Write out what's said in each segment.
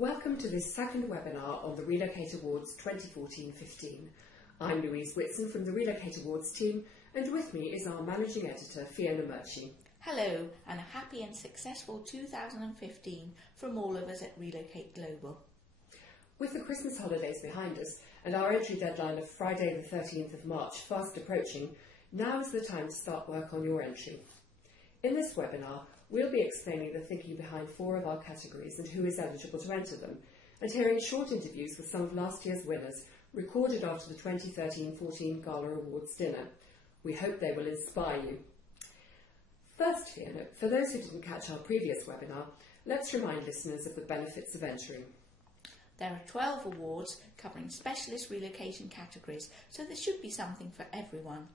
Welcome to this second webinar on the Relocate Awards 2014-15. I'm Louise Whitson from the Relocate Awards team, and with me is our Managing Editor, Fiona Murchie. Hello, and a happy and successful 2015 from all of us at Relocate Global. With the Christmas holidays behind us and our entry deadline of Friday the 13th of March fast approaching, now is the time to start work on your entry. In this webinar, we'll be explaining the thinking behind 4 of our categories and who is eligible to enter them, and hearing short interviews with some of last year's winners, recorded after the 2013-14 Gala Awards dinner. We hope they will inspire you. First, Fiona, for those who didn't catch our previous webinar, let's remind listeners of the benefits of entering. There are 12 awards covering specialist relocation categories, so there should be something for everyone.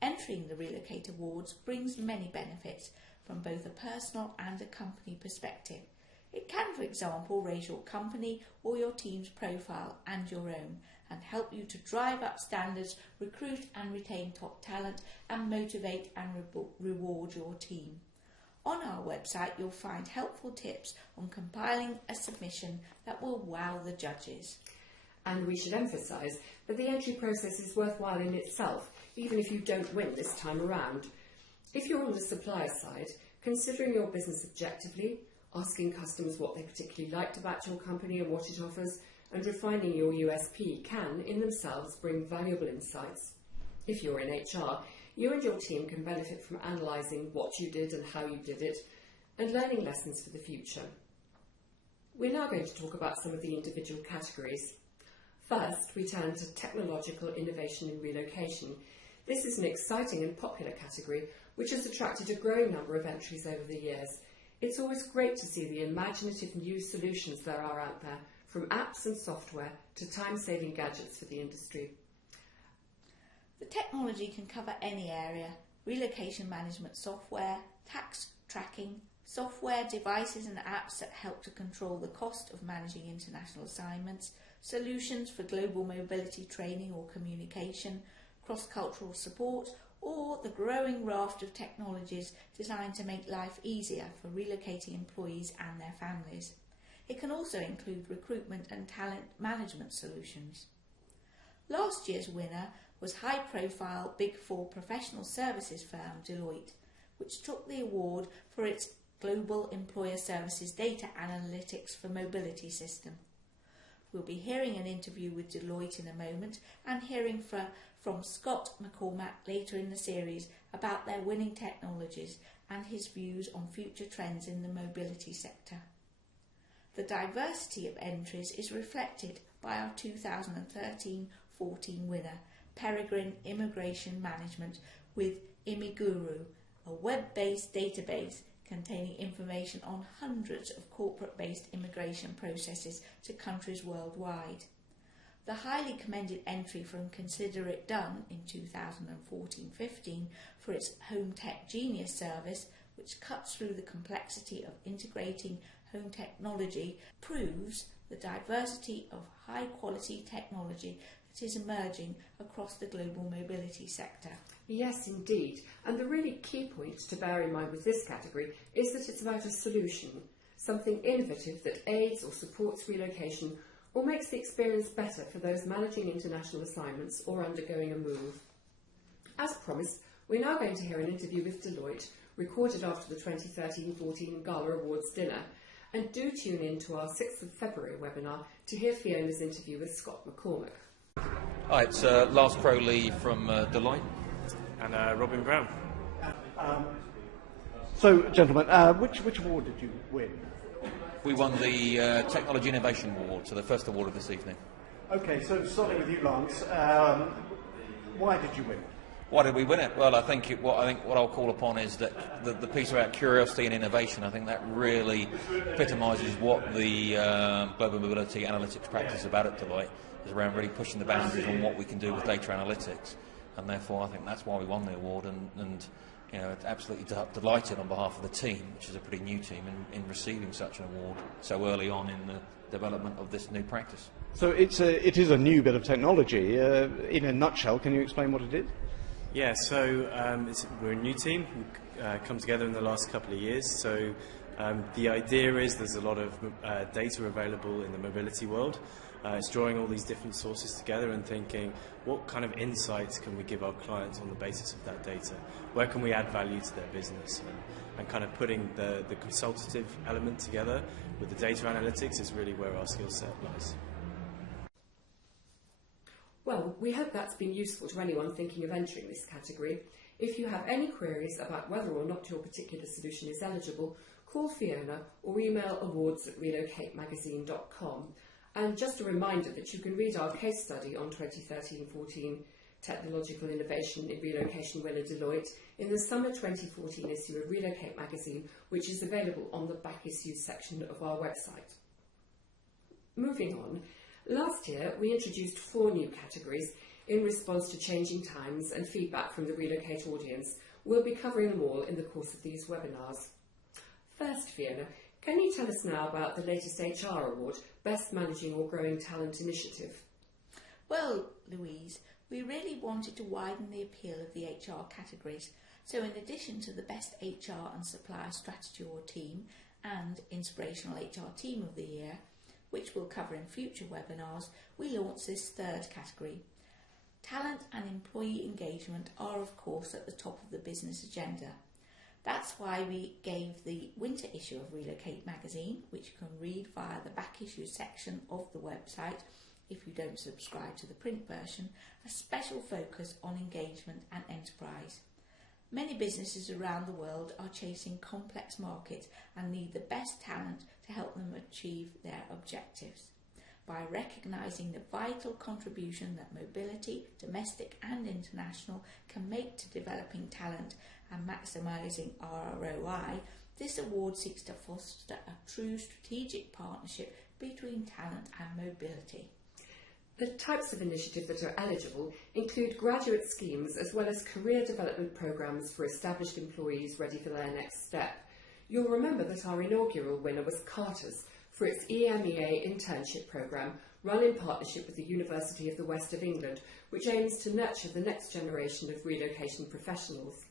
Entering the Relocate Awards brings many benefits from both a personal and a company perspective. It can, for example, raise your company or your team's profile and your own, and help you to drive up standards, recruit and retain top talent, and motivate and reward your team. On our website, you'll find helpful tips on compiling a submission that will wow the judges. And we should emphasise that the entry process is worthwhile in itself, even if you don't win this time around. If you're on the supplier side, considering your business objectively, asking customers what they particularly liked about your company and what it offers, and refining your USP can, in themselves, bring valuable insights. If you're in HR, you and your team can benefit from analysing what you did and how you did it, and learning lessons for the future. We're now going to talk about some of the individual categories. First, we turn to technological innovation in relocation. This is an exciting and popular category which has attracted a growing number of entries over the years. It's always great to see the imaginative new solutions there are out there, from apps and software to time-saving gadgets for the industry. The technology can cover any area: relocation management software, tax tracking, software, devices and apps that help to control the cost of managing international assignments, solutions for global mobility training or communication, cross-cultural support, or the growing raft of technologies designed to make life easier for relocating employees and their families. It can also include recruitment and talent management solutions. Last year's winner was high-profile Big Four professional services firm Deloitte, which took the award for its Global Employer Services Data Analytics for Mobility system. We'll be hearing an interview with Deloitte in a moment and hearing from Scott McCormack later in the series about their winning technologies and his views on future trends in the mobility sector. The diversity of entries is reflected by our 2013-14 winner, Peregrine Immigration Management with Imiguru, a web-based database containing information on hundreds of corporate-based immigration processes to countries worldwide. The highly commended entry from Consider It Done in 2014-15 for its Home Tech Genius service, which cuts through the complexity of integrating home technology, proves the diversity of high-quality technology that is emerging across the global mobility sector. Yes, indeed. And the really key point to bear in mind with this category is that it's about a solution, something innovative that aids or supports relocation or makes the experience better for those managing international assignments or undergoing a move. As promised, we're now going to hear an interview with Deloitte, recorded after the 2013-14 Gala Awards dinner, and do tune in to our 6th of February webinar to hear Fiona's interview with Scott McCormack. Hi, it's Lars Crowley from Deloitte. And Robin Brown. So, gentlemen, which award did you win? We won the Technology Innovation Award, so the first award of this evening. Okay, so starting with you, Lance, why did you win? Why did we win it? Well, I think what I'll call upon is that the piece about curiosity and innovation. I think that really epitomises what the global mobility analytics practice is about at Deloitte, is around really pushing the boundaries on what we can do with data analytics, and therefore I think that's why we won the award. And you know, absolutely delighted on behalf of the team, which is a pretty new team, in receiving such an award so early on in the development of this new practice. So it is a new bit of technology. In a nutshell, can you explain what it is? Yeah, so we're a new team. We've come together in the last couple of years. So The idea is there's a lot of data available in the mobility world. It's drawing all these different sources together and thinking, what kind of insights can we give our clients on the basis of that data? Where can we add value to their business? And kind of putting the consultative element together with the data analytics is really where our skill set lies. Well, we hope that's been useful to anyone thinking of entering this category. If you have any queries about whether or not your particular solution is eligible, call Fiona or email awards@relocatemagazine.com. And just a reminder that you can read our case study on 2013-14 Technological Innovation in Relocation winner Deloitte in the summer 2014 issue of Relocate magazine, which is available on the back issues section of our website. Moving on, last year we introduced 4 new categories in response to changing times and feedback from the Relocate audience. We'll be covering them all in the course of these webinars. First, Fiona, can you tell us now about the latest HR award, Best Managing or Growing Talent Initiative? Well, Louise, we really wanted to widen the appeal of the HR categories. So in addition to the Best HR and Supplier Strategy or Team and Inspirational HR Team of the Year, which we'll cover in future webinars, we launched this third category. Talent and employee engagement are, of course, at the top of the business agenda. That's why we gave the winter issue of Relocate magazine, which you can read via the back issue section of the website if you don't subscribe to the print version, a special focus on engagement and enterprise. Many businesses around the world are chasing complex markets and need the best talent to help them achieve their objectives. By recognising the vital contribution that mobility, domestic and international, can make to developing talent and maximising ROI, this award seeks to foster a true strategic partnership between talent and mobility. The types of initiative that are eligible include graduate schemes as well as career development programmes for established employees ready for their next step. You'll remember that our inaugural winner was Carter's for its EMEA internship programme, run in partnership with the University of the West of England, which aims to nurture the next generation of relocation professionals.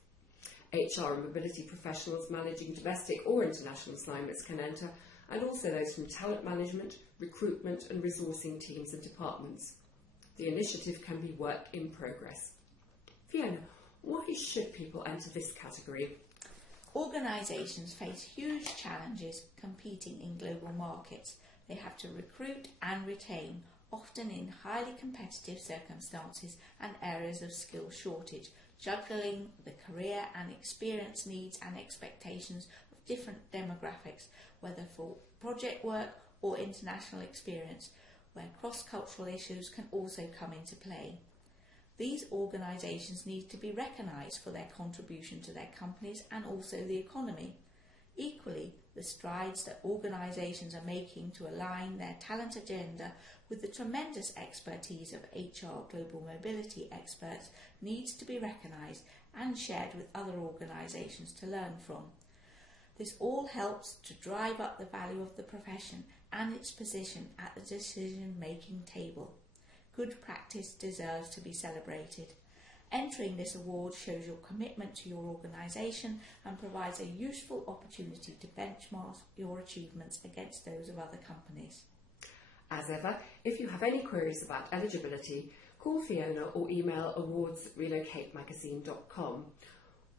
HR and mobility professionals managing domestic or international assignments can enter, and also those from talent management, recruitment and resourcing teams and departments. The initiative can be work in progress. Fiona, why should people enter this category? Organisations face huge challenges competing in global markets. They have to recruit and retain, often in highly competitive circumstances and areas of skill shortage, juggling the career and experience needs and expectations of different demographics, whether for project work or international experience, where cross-cultural issues can also come into play. These organisations need to be recognised for their contribution to their companies and also the economy. Equally, the strides that organisations are making to align their talent agenda with the tremendous expertise of HR global mobility experts needs to be recognised and shared with other organisations to learn from. This all helps to drive up the value of the profession and its position at the decision-making table. Good practice deserves to be celebrated. Entering this award shows your commitment to your organisation and provides a useful opportunity to benchmark your achievements against those of other companies. As ever, if you have any queries about eligibility, call Fiona or email awards@relocatemagazine.com.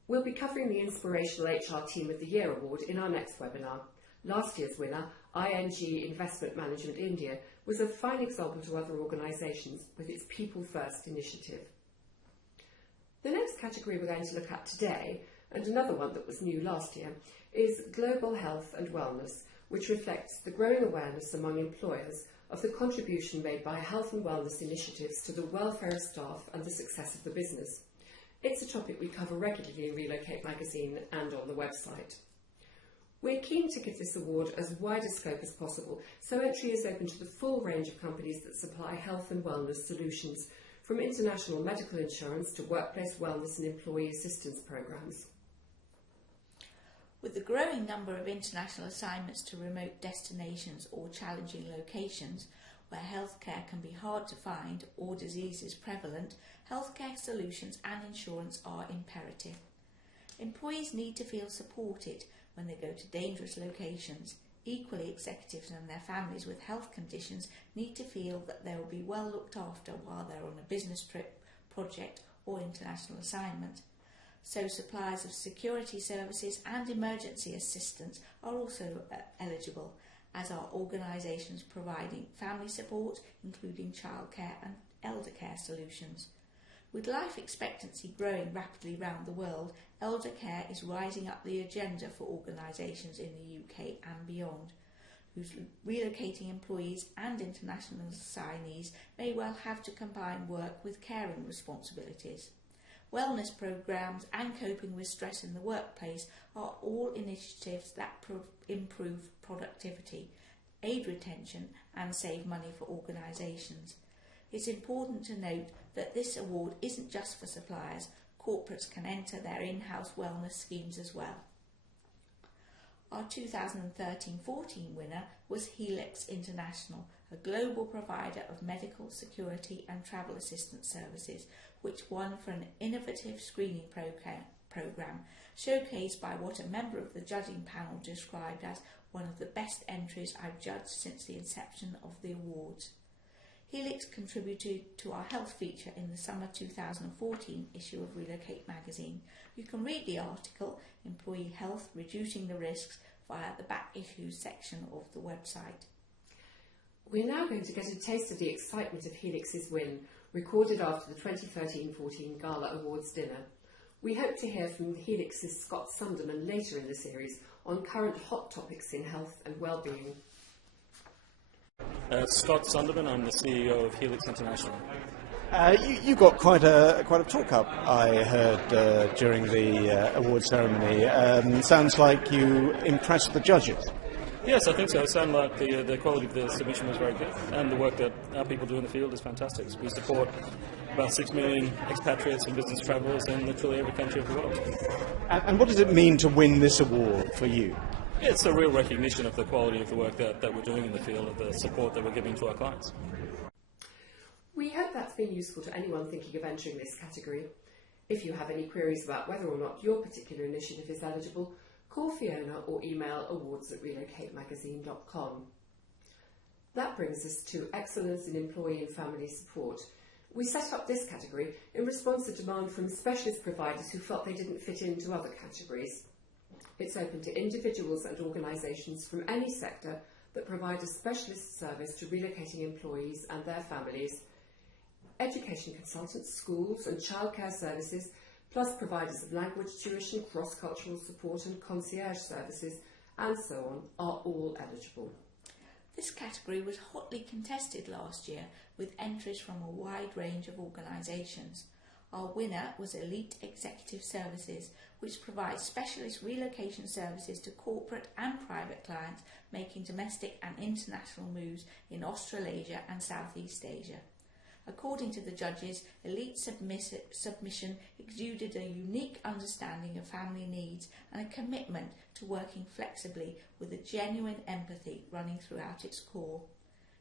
We'll be covering the Inspirational HR Team of the Year award in our next webinar. Last year's winner, ING Investment Management India, was a fine example to other organisations with its People First initiative. The next category we're going to look at today, and another one that was new last year, is Global Health and Wellness, which reflects the growing awareness among employers of the contribution made by health and wellness initiatives to the welfare of staff and the success of the business. It's a topic we cover regularly in Relocate magazine and on the website. We're keen to give this award as wide a scope as possible, so entry is open to the full range of companies that supply health and wellness solutions, from international medical insurance to workplace wellness and employee assistance programs. With the growing number of international assignments to remote destinations or challenging locations where healthcare can be hard to find or disease is prevalent, healthcare solutions and insurance are imperative. Employees need to feel supported when they go to dangerous locations. Equally, executives and their families with health conditions need to feel that they will be well looked after while they're on a business trip, project or international assignment. So suppliers of security services and emergency assistance are also eligible, as are organisations providing family support, including childcare and elder care solutions. With life expectancy growing rapidly around the world, elder care is rising up the agenda for organisations in the UK and beyond, whose relocating employees and international assignees may well have to combine work with caring responsibilities. Wellness programmes and coping with stress in the workplace are all initiatives that improve productivity, aid retention and save money for organisations. It's important to note that this award isn't just for suppliers. Corporates can enter their in-house wellness schemes as well. Our 2013-14 winner was Helix International, a global provider of medical, security and travel assistance services, which won for an innovative screening programme, showcased by what a member of the judging panel described as one of the best entries I've judged since the inception of the awards. Helix contributed to our health feature in the summer 2014 issue of Relocate magazine. You can read the article, Employee Health, Reducing the Risks, via the back issues section of the website. We're now going to get a taste of the excitement of Helix's win, recorded after the 2013-14 Gala Awards dinner. We hope to hear from Helix's Scott Sunderman later in the series on current hot topics in health and well-being. Scott Sunderman, I'm the CEO of Helix International. You got quite a talk-up, I heard, during the award ceremony. Sounds like you impressed the judges. Yes, I think so. It sounded like the quality of the submission was very good, and the work that our people do in the field is fantastic. We support about 6 million expatriates and business travellers in literally every country of the world. And what does it mean to win this award for you? It's a real recognition of the quality of the work that we're doing in the field, of the support that we're giving to our clients. We hope that's been useful to anyone thinking of entering this category. If you have any queries about whether or not your particular initiative is eligible, call Fiona or email awards@relocatemagazine.com. That brings us to excellence in employee and family support. We set up this category in response to demand from specialist providers who felt they didn't fit into other categories. It's open to individuals and organisations from any sector that provide a specialist service to relocating employees and their families. Education consultants, schools and childcare services, plus providers of language tuition, cross-cultural support and concierge services, and so on, are all eligible. This category was hotly contested last year, with entries from a wide range of organisations. Our winner was Elite Executive Services, which provides specialist relocation services to corporate and private clients making domestic and international moves in Australasia and Southeast Asia. According to the judges, Elite submission exuded a unique understanding of family needs and a commitment to working flexibly with a genuine empathy running throughout its core.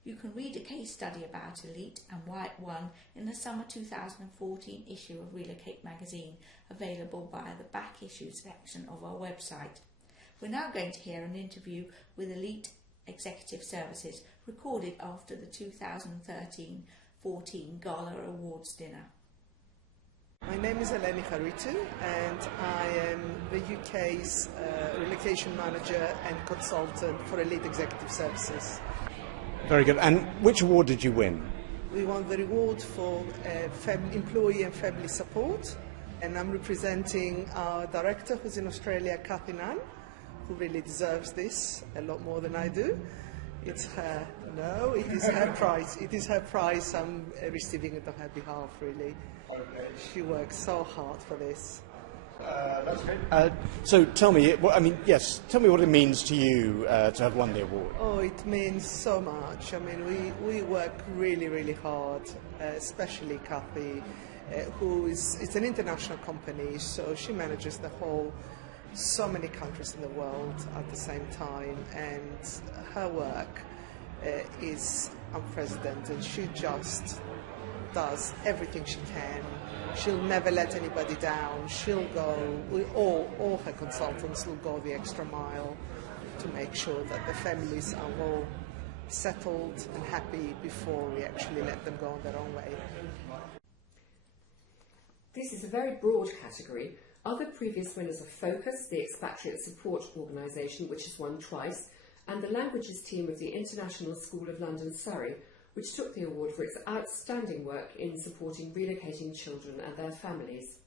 You can read a case study about Elite and why it won in the summer 2014 issue of Relocate magazine, available via the back issues section of our website. We're now going to hear an interview with Elite Executive Services, recorded after the 2013-14 Gala Awards dinner. My name is Eleni Haritu and I am the UK's relocation manager and consultant for Elite Executive Services. Very good. And which award did you win? We won the award for employee and family support, and I'm representing our director who's in Australia, Kathy Nunn, who really deserves this a lot more than I do. It's her, no, it is her prize. It is her prize. I'm receiving it on her behalf, really. She works so hard for this. That's great. So tell me, tell me what it means to you to have won the award. Oh, it means so much. I mean, we work really, really hard, especially Kathy, it's an international company, so she manages so many countries in the world at the same time, and her work is unprecedented. She just does everything she can. She'll never let anybody down. She'll go, all her consultants will go the extra mile to make sure that the families are all settled and happy before we actually let them go on their own way. This is a very broad category. Other previous winners are Focus, the expatriate support organisation, which has won twice, and the languages team of the International School of London, Surrey, which took the award for its outstanding work in supporting relocating children and their families.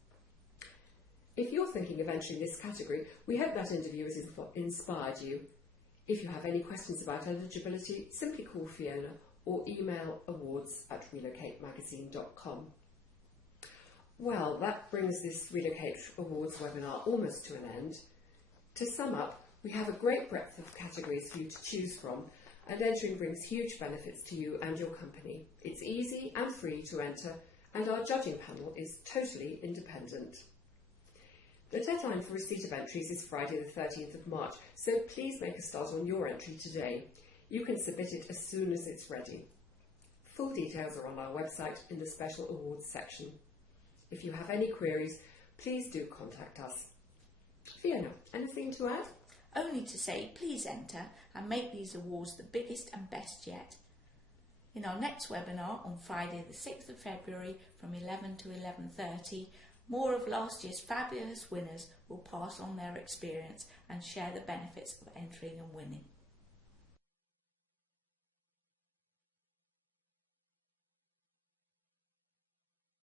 If you're thinking of entering this category, we hope that interview has inspired you. If you have any questions about eligibility, simply call Fiona or email awards@relocatemagazine.com. Well, that brings this Relocate Awards webinar almost to an end. To sum up, we have a great breadth of categories for you to choose from, and entering brings huge benefits to you and your company. It's easy and free to enter, and our judging panel is totally independent. The deadline for receipt of entries is Friday the 13th of March, so please make a start on your entry today. You can submit it as soon as it's ready. Full details are on our website in the Special Awards section. If you have any queries, please do contact us. Fiona, anything to add? Only to say please enter and make these awards the biggest and best yet. In our next webinar on Friday the 6th of February from 11 to 11:30, more of last year's fabulous winners will pass on their experience and share the benefits of entering and winning.